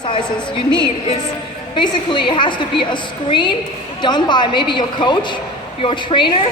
exercises you need is basically it has to be a screen done by maybe your coach, your trainer,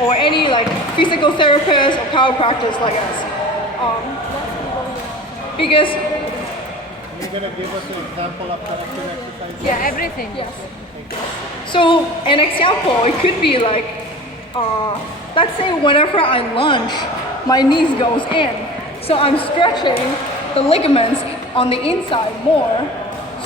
or any like physical therapist or chiropractors like us. Because you're gonna give us an example of corrective exercises? Yeah, everything. yes. So an example, it could be like, let's say whenever I lunge, my knees goes in. So I'm stretching the ligaments on the inside more.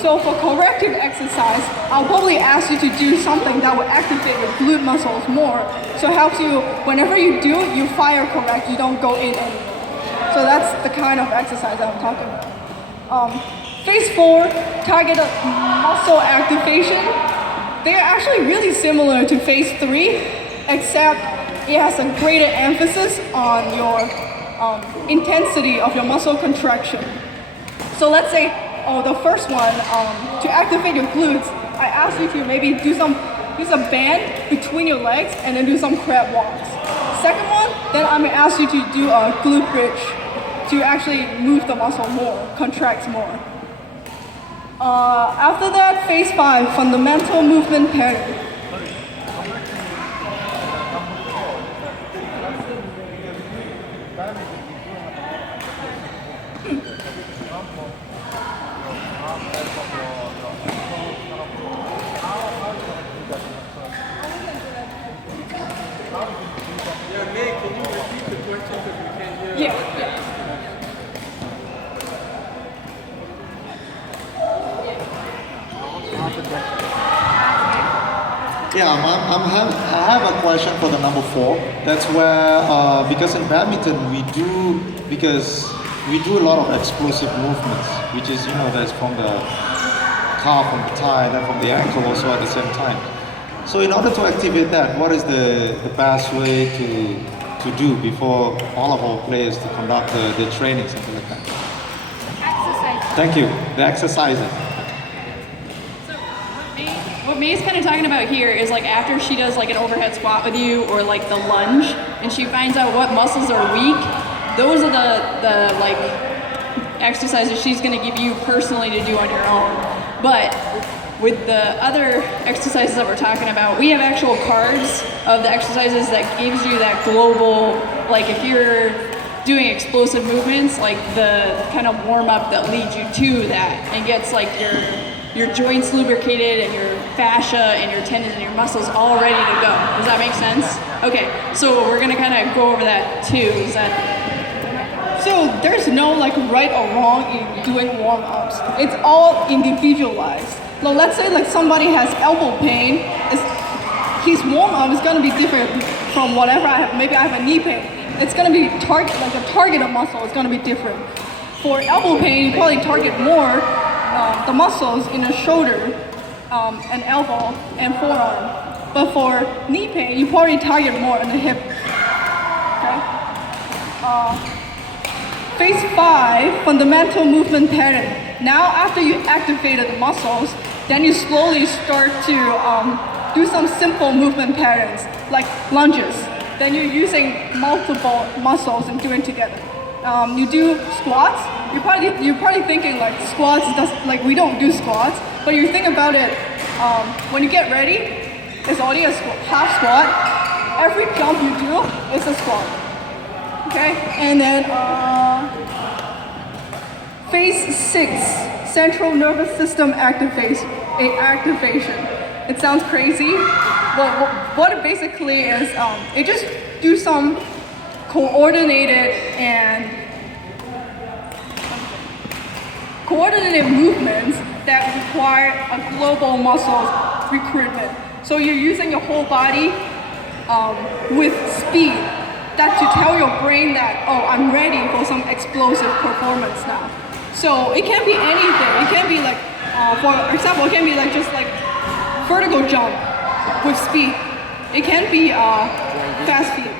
So for corrective exercise, I'll probably ask you to do something that will activate your glute muscles more. So it helps you, whenever you do, you fire correct, you don't go in anymore. So that's the kind of exercise that I'm talking about. Phase 4, targeted muscle activation. They're actually really similar to phase 3, except it has a greater emphasis on your intensity of your muscle contraction. So let's say, the first one, to activate your glutes, I ask you to maybe use a band between your legs and then do some crab walks. Second one, then I'm gonna ask you to do a glute bridge to actually move the muscle more, contract more. After that, phase 5, fundamental movement pattern. Yeah, I have a question for the number 4. That's where, because in badminton because we do a lot of explosive movements, which is, that's from the calf, from the thigh, then from the ankle also at the same time. So in order to activate that, what is the best way to do before all of our players to conduct the training, something like that? Exercise. Thank you. The exercises. What Mae's kind of talking about here is like after she does like an overhead squat with you or like the lunge and she finds out what muscles are weak, those are the like exercises she's going to give you personally to do on your own. But with the other exercises that we're talking about, we have actual cards of the exercises that gives you that global, like if you're doing explosive movements, like the kind of warm up that leads you to that and gets like your joints lubricated and your fascia and your tendons and your muscles all ready to go. Does that make sense? Okay, so we're gonna kind of go over that too. Is that? So there's no like right or wrong in doing warm-ups. It's all individualized. Now let's say like somebody has elbow pain, his warm-up is gonna be different from whatever I have. Maybe I have a knee pain. It's gonna be the targeted muscle is gonna be different. For elbow pain, you probably target more the muscles in the shoulder and elbow and forearm. But for knee pain, you probably target more in the hip. Okay? Phase 5, fundamental movement pattern. Now after you activated the muscles, then you slowly start to do some simple movement patterns like lunges. Then you're using multiple muscles and doing together. You do squats. You're probably thinking like squats like we don't do squats, but you think about it. When you get ready, it's already a half squat. Every jump you do is a squat. Okay, and then phase 6, central nervous system activation. It sounds crazy, but what it basically is, it just do some coordinated movements that require a global muscle recruitment. So you're using your whole body with speed. That to tell your brain that, oh, I'm ready for some explosive performance now. So it can be anything. It can be like, for example, it can be like just like vertical jump with speed. It can be fast feet.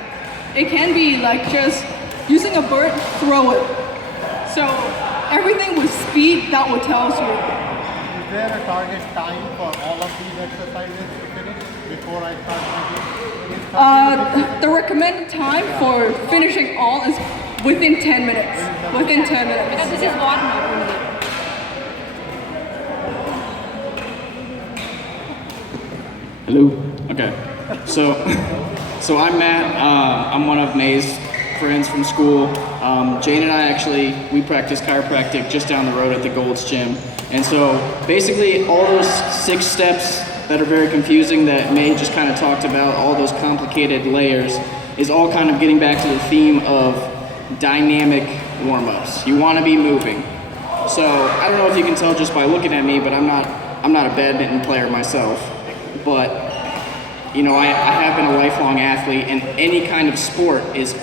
It can be like just using a bird, throw it. So everything with speed, that will tell you. Is there a target time for all of these exercises to finish before I start my game? The recommended time for finishing all is within 10 minutes. Within 10 minutes. Because this is warm up only. Hello. Okay. So I'm Matt. I'm one of Mae's friends from school. Jane and I we practice chiropractic just down the road at the Gold's Gym. And so basically all those 6 steps that are very confusing that Mae just kind of talked about, all those complicated layers, is all kind of getting back to the theme of dynamic warm-ups. You want to be moving. So I don't know if you can tell just by looking at me, but I'm not a badminton player myself. But you know, I have been a lifelong athlete, and any kind of sport is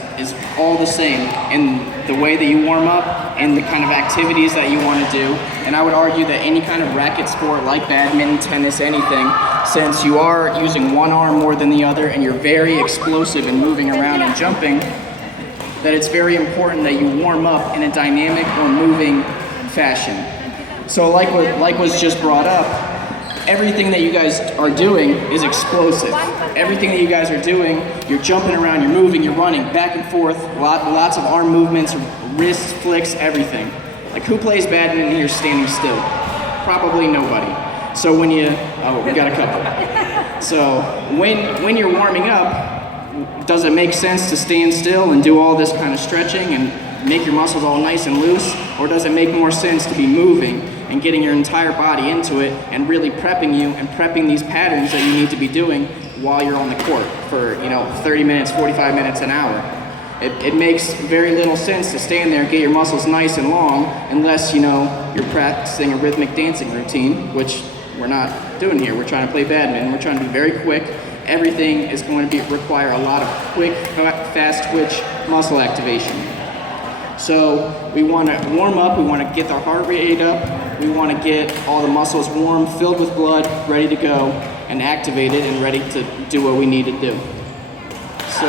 all the same in the way that you warm up and the kind of activities that you want to do. And I would argue that any kind of racket sport like badminton, tennis, anything, since you are using one arm more than the other and you're very explosive and moving around and jumping, that it's very important that you warm up in a dynamic or moving fashion. So like was just brought up, everything that you guys are doing is explosive. Everything that you guys are doing, you're jumping around, you're moving, you're running back and forth, lots of arm movements, wrist flicks, everything. Like who plays badminton here standing still? Probably nobody. So when we got a couple. So when you're warming up, does it make sense to stand still and do all this kind of stretching and make your muscles all nice and loose? Or does it make more sense to be moving and getting your entire body into it and really prepping you and prepping these patterns that you need to be doing while you're on the court for 30 minutes, 45 minutes, an hour? It makes very little sense to stand there and get your muscles nice and long unless you're practicing a rhythmic dancing routine, which we're not doing here. We're trying to play badminton. We're trying to be very quick. Everything is going to require a lot of quick, fast twitch muscle activation. So we want to warm up, we want to get our heart rate up, we want to get all the muscles warm, filled with blood, ready to go, and activated and ready to do what we need to do. So,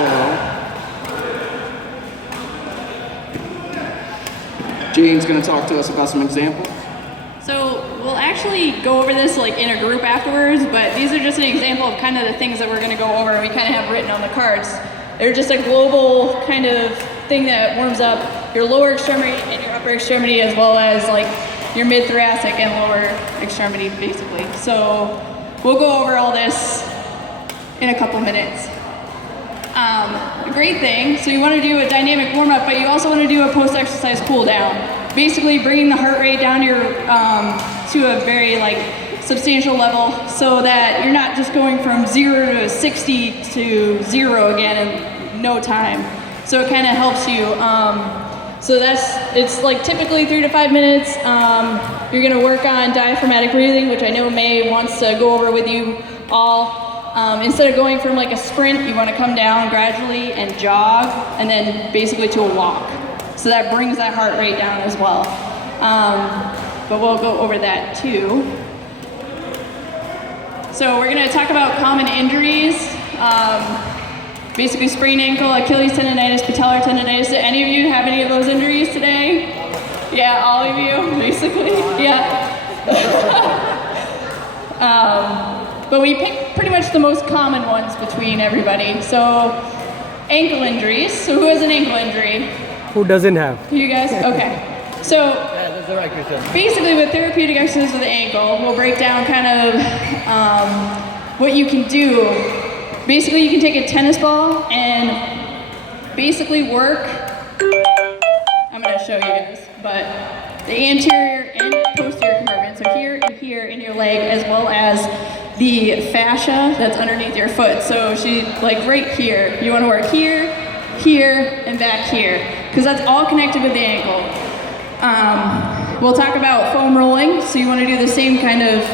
Jane's going to talk to us about some examples. So we'll actually go over this like in a group afterwards, but these are just an example of kind of the things that we're going to go over. We kind of have written on the cards. They're just a global kind of thing that warms up your lower extremity and your upper extremity, as well as like your mid-thoracic and lower extremity, basically. So we'll go over all this in a couple minutes. A great thing, so you want to do a dynamic warm-up, but you also want to do a post-exercise cool-down. Basically bringing the heart rate down to a very substantial level, so that you're not just going from 0 to 60 to 0 again in no time. So it kind of helps you. So it's like typically 3 to 5 minutes. You're gonna work on diaphragmatic breathing, which I know Mae wants to go over with you all. Instead of going from like a sprint, you wanna come down gradually and jog, and then basically to a walk. So that brings that heart rate down as well. But we'll go over that too. So we're gonna talk about common injuries. Basically sprained ankle, Achilles tendonitis, patellar tendonitis. Do any of you have any of those injuries today? Yeah, all of you, basically, yeah. But we picked pretty much the most common ones between everybody. So ankle injuries. So who has an ankle injury? Who doesn't have? You guys? Okay. So That's the right question. basically with therapeutic exercises with the ankle, we'll break down kind of what you can do. Basically, you can take a tennis ball and basically work. I'm going to show you guys, but the anterior and posterior compartment. So here and here in your leg, as well as the fascia that's underneath your foot. So right here. You want to work here, here, and back here, because that's all connected with the ankle. We'll talk about foam rolling. So you want to do the same kind of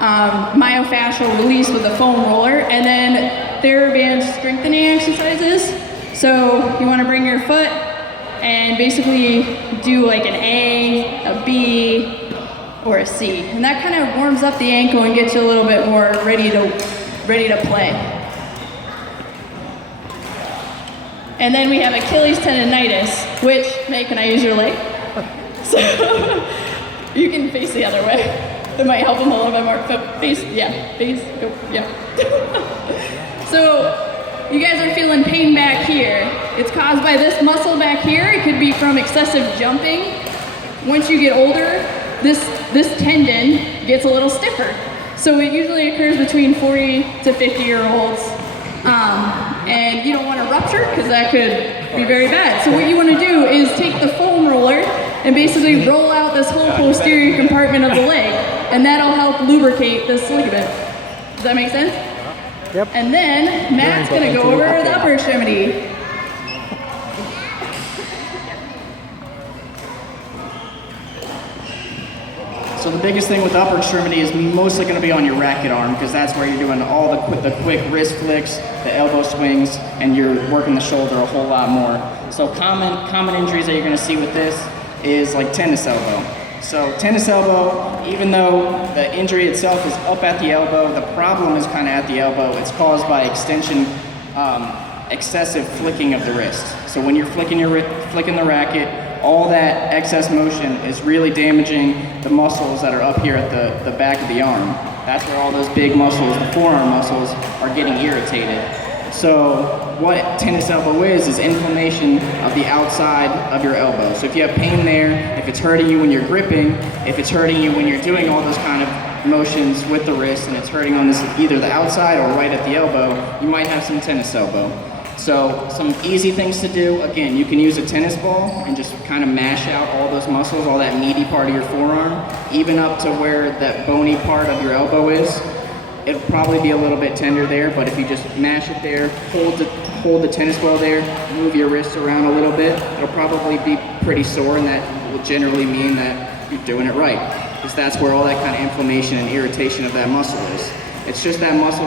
myofascial release with the foam roller, and then TheraBand strengthening exercises. So you want to bring your foot and basically do like an A, a B, or a C, and that kind of warms up the ankle and gets you a little bit more ready to play. And then we have Achilles tendonitis, which, Mae, can I use your leg? So you can face the other way. That might help them a little bit more. Face, yeah, face, go, yeah. So you guys are feeling pain back here. It's caused by this muscle back here. It could be from excessive jumping. Once you get older, this tendon gets a little stiffer. So it usually occurs between 40 to 50-year-olds. And you don't want to rupture because that could be very bad. So what you want to do is take the foam roller and basically roll out this whole posterior compartment of the leg, and that'll help lubricate this ligament. Does that make sense? Yep. And then Matt's going to go over the upper extremity. So the biggest thing with the upper extremity is mostly going to be on your racket arm, because that's where you're doing all the quick wrist flicks, the elbow swings, and you're working the shoulder a whole lot more. So common injuries that you're going to see with this is like tennis elbow. So tennis elbow, even though the injury itself is up at the elbow, the problem is kind of at the elbow. It's caused by excessive flicking of the wrist. So when you're flicking the racket, all that excess motion is really damaging the muscles that are up here at the back of the arm. That's where all those big muscles, the forearm muscles, are getting irritated. So what tennis elbow is inflammation of the outside of your elbow. So if you have pain there, if it's hurting you when you're gripping, if it's hurting you when you're doing all those kind of motions with the wrist and it's hurting on this either the outside or right at the elbow, you might have some tennis elbow. So some easy things to do, again, you can use a tennis ball and just kind of mash out all those muscles, all that meaty part of your forearm, even up to where that bony part of your elbow is. It'll probably be a little bit tender there, but if you just mash it there, hold the tennis ball there, move your wrist around a little bit, it'll probably be pretty sore, and that will generally mean that you're doing it right, because that's where all that kind of inflammation and irritation of that muscle is. It's just that muscle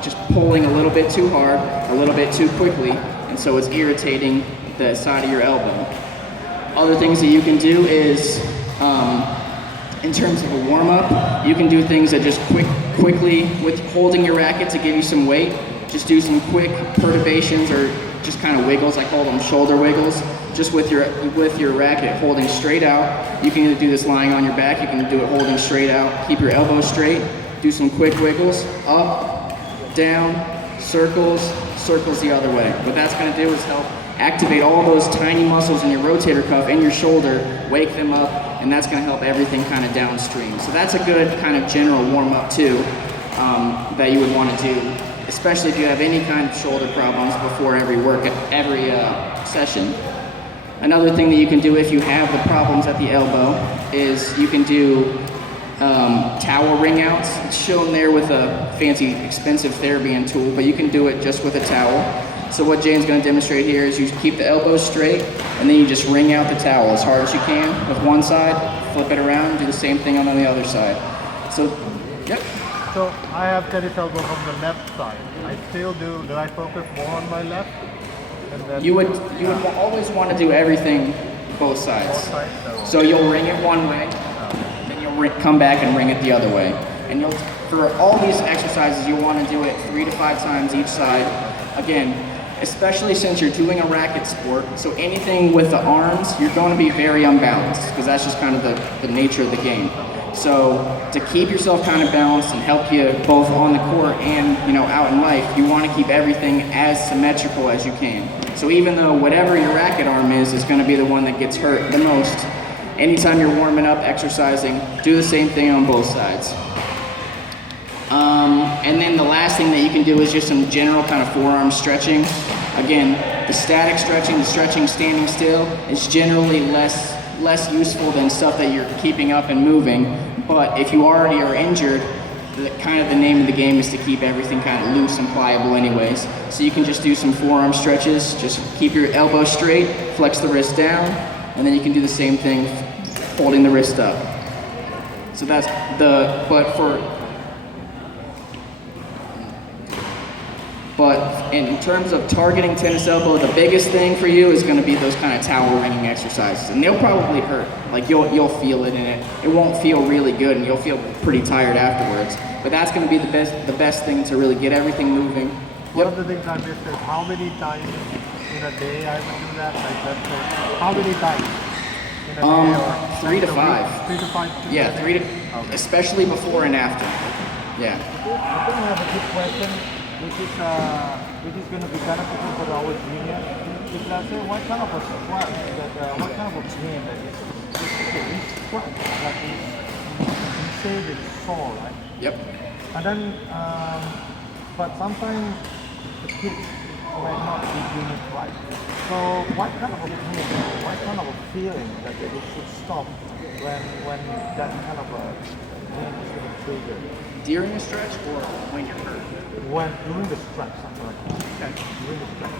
just pulling a little bit too hard, a little bit too quickly, and so it's irritating the side of your elbow. Other things that you can do is, in terms of a warm-up, you can do things that just quickly, with holding your racket to give you some weight, just do some quick perturbations or just kind of wiggles. I call them shoulder wiggles, just with your racket holding straight out. You can either do this lying on your back, you can do it holding straight out, keep your elbows straight, do some quick wiggles, up, down, circles the other way. What that's going to do is help activate all those tiny muscles in your rotator cuff and your shoulder, wake them up, and that's going to help everything kind of downstream. So that's a good kind of general warm-up too, that you would want to do, especially if you have any kind of shoulder problems before every session. Another thing that you can do if you have the problems at the elbow is you can do towel wring outs. It's shown there with a fancy expensive TheraBand tool, but you can do it just with a towel. So what Jane's going to demonstrate here is you keep the elbows straight and then you just wring out the towel as hard as you can with one side, flip it around, and do the same thing on the other side. So, yep. So I have tennis elbow from the left side. I still do I focus more on my left? And then You would always want to do everything both sides. So you'll wring it one way, then you'll come back and wring it the other way. And for all these exercises, you'll want to do it 3 to 5 times each side. Again, especially since you're doing a racket sport, so anything with the arms, you're going to be very unbalanced, because that's just kind of the nature of the game. So to keep yourself kind of balanced and help you both on the court and out in life, you want to keep everything as symmetrical as you can. So even though whatever your racket arm is going to be the one that gets hurt the most, anytime you're warming up, exercising, do the same thing on both sides. And then the last thing that you can do is just some general kind of forearm stretching. Again, the static stretching, the stretching standing still, is generally less useful than stuff that you're keeping up and moving. But if you already are injured, the name of the game is to keep everything kind of loose and pliable anyways. So you can just do some forearm stretches, just keep your elbow straight, flex the wrist down, and then you can do the same thing holding the wrist up. So that's But in terms of targeting tennis elbow, the biggest thing for you is going to be those kind of towel wringing exercises, and they'll probably hurt. Like you'll feel it in it. It won't feel really good, and you'll feel pretty tired afterwards. But that's going to be the best thing to really get everything moving. One of the things I missed is how many times in a day I would do that. Like let's say, how many times in a day? Or 3 to 5. 3 to 5. Yeah, 3 to, especially before and after. Yeah. I think I have a good question, which is going to be beneficial for our juniors. If let's say what kind of a squat what kind of a pain that is squat like say it's sore, right? Yep. And then, but sometimes the kids might not be doing it right. So what kind of a pain, what kind of a feeling that they should stop when that kind of a pain is going to trigger? During a stretch or when you're hurt? When during the stretch, something like that. Okay. During the stretch.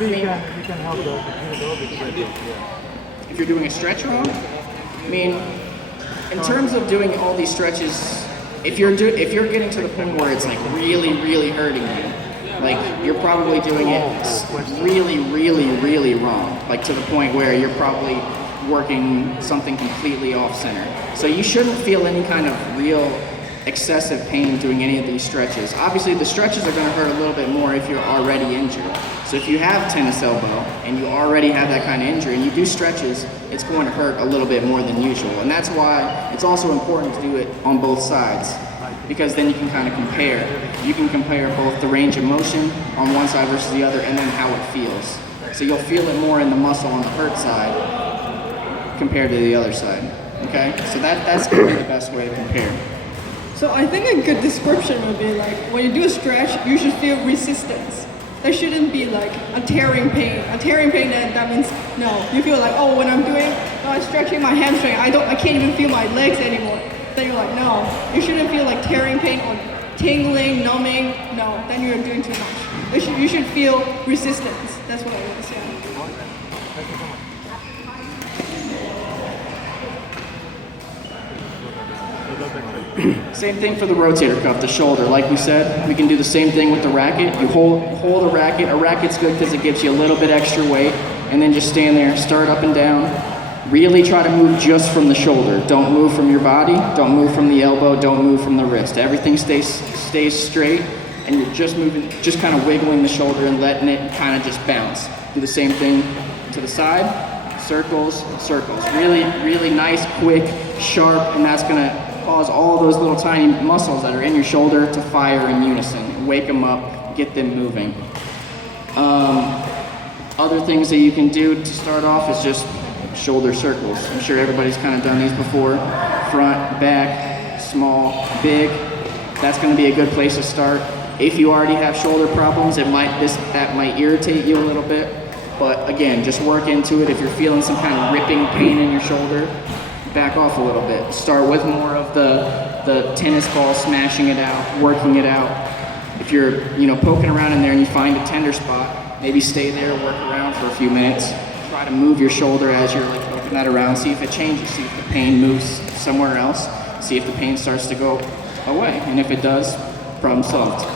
Maybe you can help the kid a little bit with it. Yeah. If you're doing a stretch wrong, I mean, in terms of doing all these stretches, if you're getting to the point where it's like really, really hurting you, like you're probably doing it really, really, really wrong. Like to the point where you're probably working something completely off center. So you shouldn't feel any kind of real excessive pain doing any of these stretches. Obviously the stretches are going to hurt a little bit more if you're already injured. So if you have tennis elbow and you already have that kind of injury and you do stretches, it's going to hurt a little bit more than usual. And that's why it's also important to do it on both sides, because then you can kind of compare. You can compare both the range of motion on one side versus the other and then how it feels. So you'll feel it more in the muscle on the hurt side compared to the other side. Okay? So that's going to be the best way to compare. So I think a good description would be like, when you do a stretch, you should feel resistance. There shouldn't be like a tearing pain. A tearing pain, that means no. You feel like, oh, when I'm stretching my hamstring, I can't even feel my legs anymore. Then you're like, no. You shouldn't feel like tearing pain or tingling, numbing. No, then you're doing too much. You should feel resistance. That's what I want to say. Same thing for the rotator cuff, the shoulder. Like we said, we can do the same thing with the racket. You hold a racket. A racket's good because it gives you a little bit extra weight, and then just stand there, start up and down. Really try to move just from the shoulder. Don't move from your body. Don't move from the elbow. Don't move from the wrist. Everything stays straight, and you're just moving, just kind of wiggling the shoulder and letting it kind of just bounce. Do the same thing to the side. Circles, circles. Really, really nice, quick, sharp, and that's gonna cause all those little tiny muscles that are in your shoulder to fire in unison. Wake them up, get them moving. Other things that you can do to start off is just shoulder circles. I'm sure everybody's kind of done these before. Front, back, small, big. That's going to be a good place to start. If you already have shoulder problems, that might irritate you a little bit. But again, just work into it. If you're feeling some kind of ripping pain in your shoulder, back off a little bit. Start with more of the tennis ball, smashing it out, working it out. If you're poking around in there and you find a tender spot, maybe stay there, work around for a few minutes. Try to move your shoulder as you're like poking that around. See if it changes. See if the pain moves somewhere else. See if the pain starts to go away. And if it does, problem solved.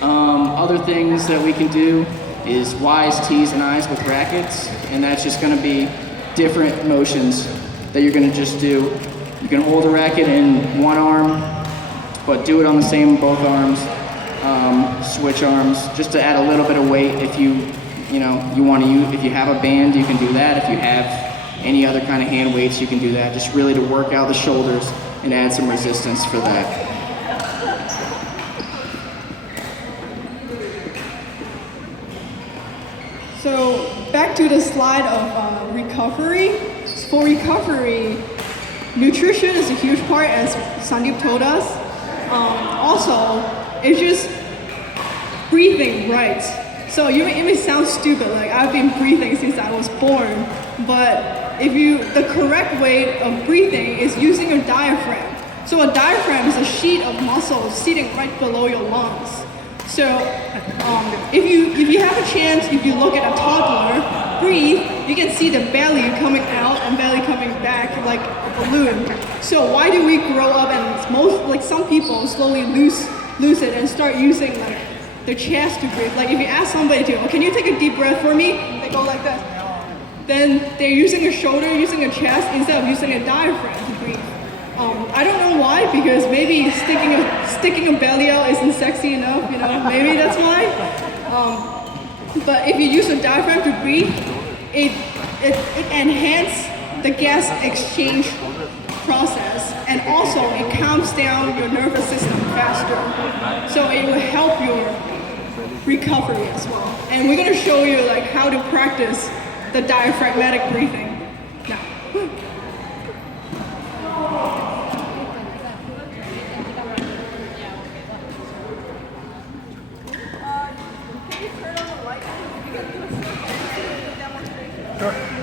Other things that we can do is Y's, T's, and I's with rackets, and that's just going to be different motions that you're going to just do. You can hold a racket in one arm, but do it on the same both arms. Switch arms, just to add a little bit of weight. If you want to use, if you have a band, you can do that. If you have any other kind of hand weights, you can do that. Just really to work out the shoulders and add some resistance for that. So back to the slide of recovery. For recovery, nutrition is a huge part, as Sandeep told us. Also, it's just breathing right. So it may sound stupid, like I've been breathing since I was born, but the correct way of breathing is using your diaphragm. So a diaphragm is a sheet of muscles sitting right below your lungs. So if you have a chance, if you look at a toddler, breathe, you can see the belly coming out and belly coming back like a balloon. So why do we grow up and some people slowly lose it and start using like their chest to breathe? Like if you ask somebody to, can you take a deep breath for me? They go like this. Then they're using a shoulder, using a chest instead of using a diaphragm to breathe. I don't know why, because maybe sticking a belly out isn't sexy enough, maybe that's why. But if you use a diaphragm to breathe, it enhances the gas exchange process, and also it calms down your nervous system faster. So it will help your recovery as well. And we're going to show you like how to practice the diaphragmatic breathing now. Sure.